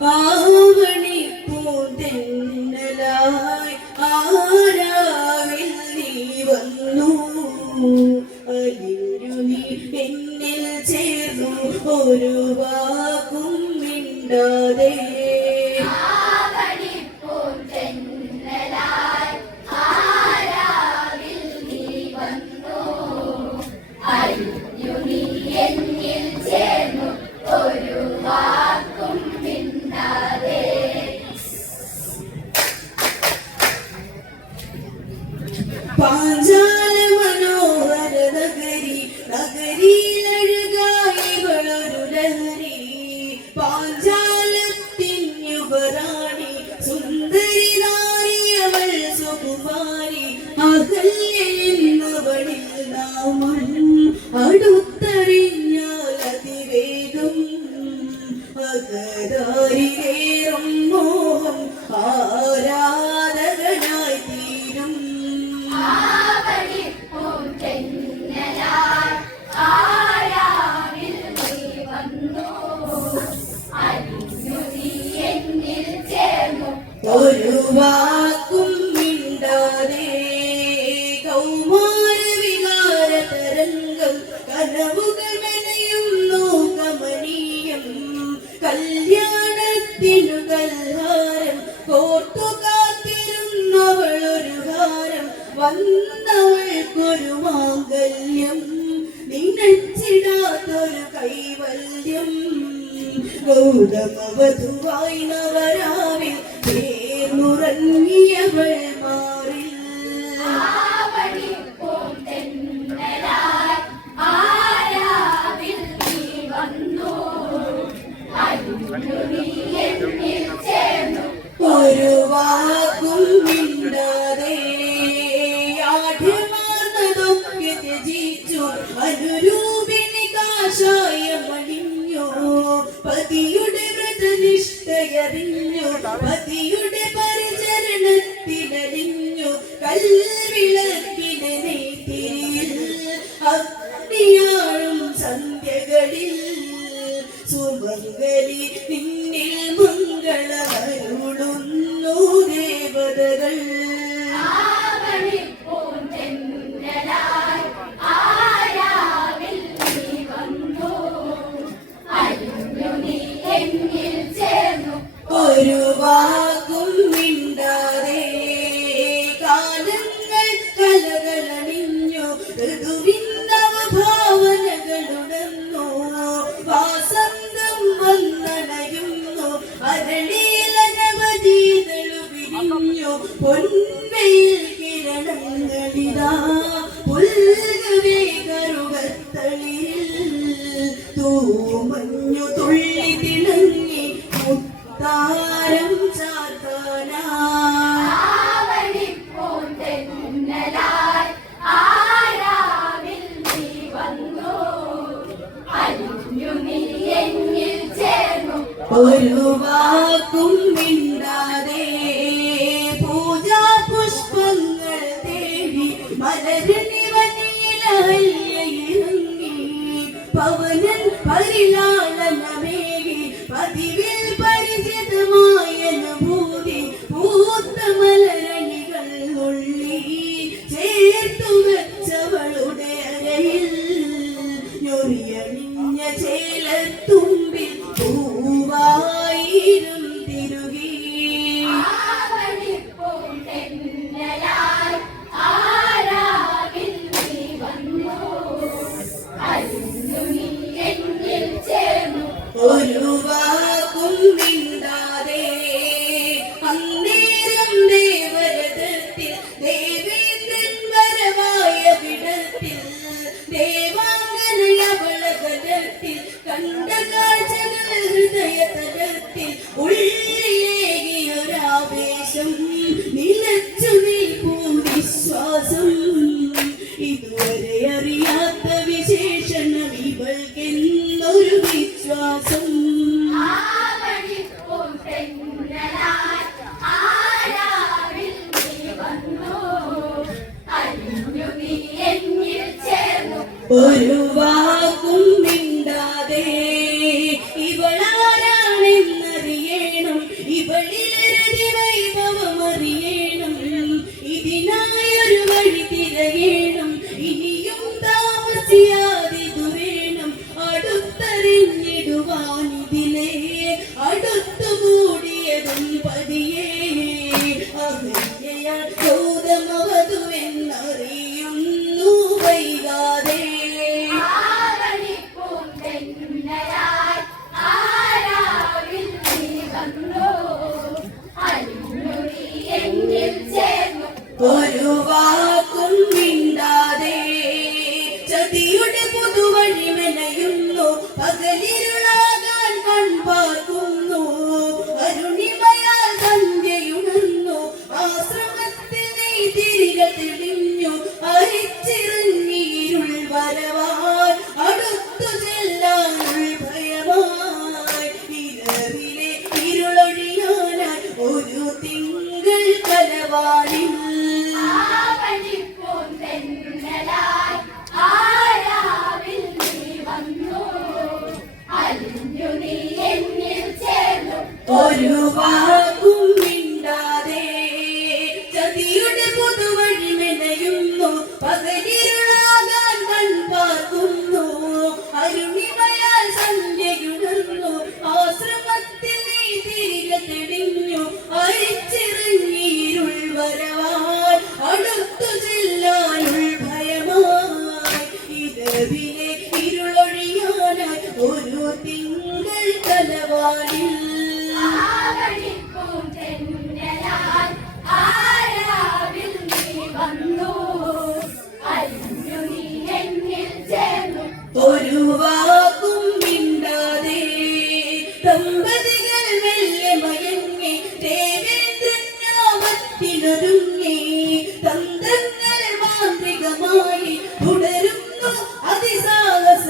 ആവണി പൂന്തെന്നലായി ആരാവിൽ നീ വന്നു? അലിരു നീ എന്നിൽ ചേർന്നു ഒരു വാക്കും മിണ്ടാതെ. Panchala Oh, my വന്നവൾക്കൊരു മാംഗല്യം നിനച്ചിടാത്തൊരു കൈവല്യം. ഗൗതമവധുവായി നവരാവിൽ ചേർന്നുറങ്ങിയവൾ വ്രതനിഷ്ഠയറിഞ്ഞു പതിയുടെ പൊൻവെയിൽ കിരണങ്ങളിതാ. ഒരു വാക്കും മിണ്ടാതെ പൂജാ പുഷ്പങ്ങൾ തേടി മലരണിവനിയിലയിറങ്ങി പവനൻ പരിലാളനമേകി പതിവിൽ പരിചിതമായ അനുഭൂതി ഉള്ളിലേകിയൊരാവേശം നിലച്ചു നിൽപ്പൂ വിശ്വാസം. ഇതുവരെ അറിയാത്ത വിശേഷണം ഇവൾക്കെന്നൊരു വിശ്വാസം? ഒരു വാക്കും മിണ്ടാതെ മുഖതുമെന്നറിയുന്നു വൈകാതെ. ഒരു വാക്കും മിണ്ടാതെ ചതിയുടെ പുതുവഴി മെനയുന്നു പകലിരുളാ जनवारी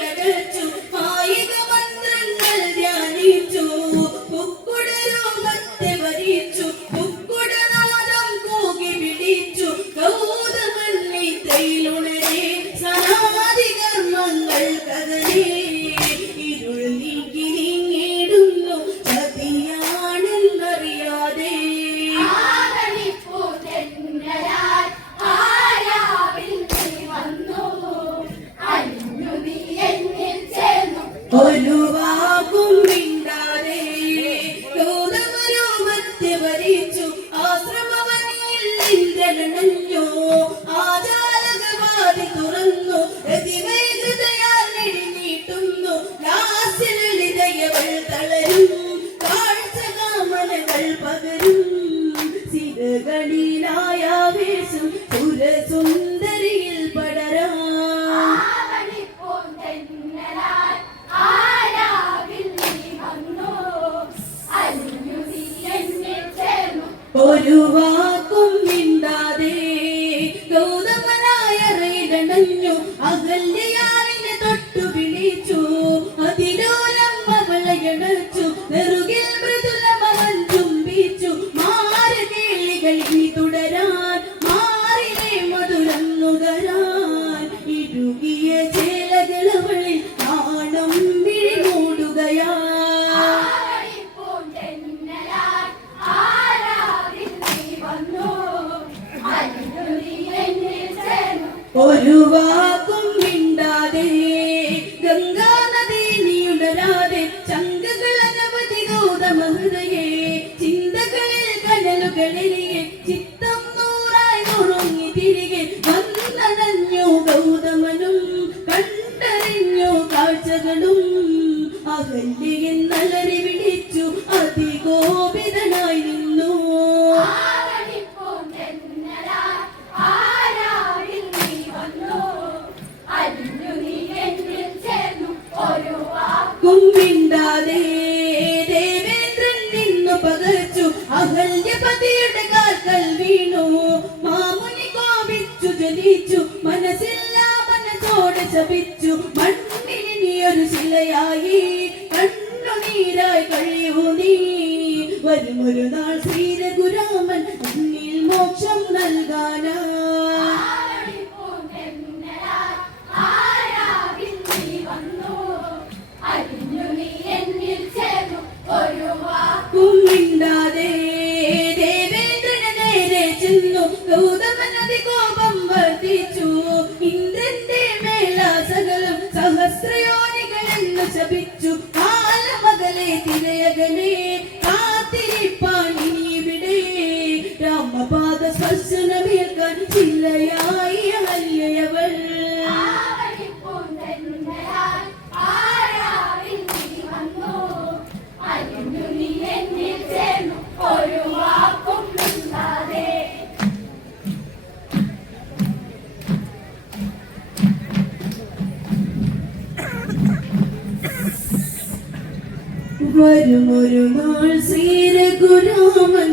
വിളകച്ചു ആയുധ മന്ത്രങ്ങൾ ധ്യാനിച്ചു. വാക്കും മിണ്ടാതെ ഗൗതമനായ റീടണഞ്ഞു അകല്യയാളിനെ തൊട്ടു വിളിച്ചു. അതിലോലം അവളയണച്ചു നെറുകിൽ മൃദുലം അവൻ ചുംബിച്ചു. മാറി കേളികൾ ഈ തുടരാൻ മാറിനെ മധുരം നുകരാൻ. ഇടുകിയ ചേലകൾ ആണം വിഴിമൂടുകയാൻ ചിത്തം നൂറായി നുറുങ്ങി തിരികെ വന്നടഞ്ഞു ഗൗതമനും കണ്ടറിഞ്ഞു കാഴ്ചകളും. അകല്യയിൽ നല്ലറി വിളിച്ചു അതികോപിതനായി നിന്നു. കുമ്പിണ്ടാതേ പകച്ചു അഹല്യപതിയുടെ കാൽക്കൽ വീണു. മാമുനി കോപിച്ചു ജനിച്ചു മനസ്സില്ല മനസ്സോടെ ശപിച്ചു. മണ്ണിന് നീ ഒരു ശിലയായി. കണ്ണുനീരായി കഴിയൂ നീ. വരുമൊരു നാൾ ശ്രീരഘുരാമൻ അഗ്നിയിൽ മോക്ഷം നൽകാനാ ശപിച്ചു കാലമകലെ തിരയകലെ വരുമൊരു നാൾ ശ്രീരഘുരാമൻ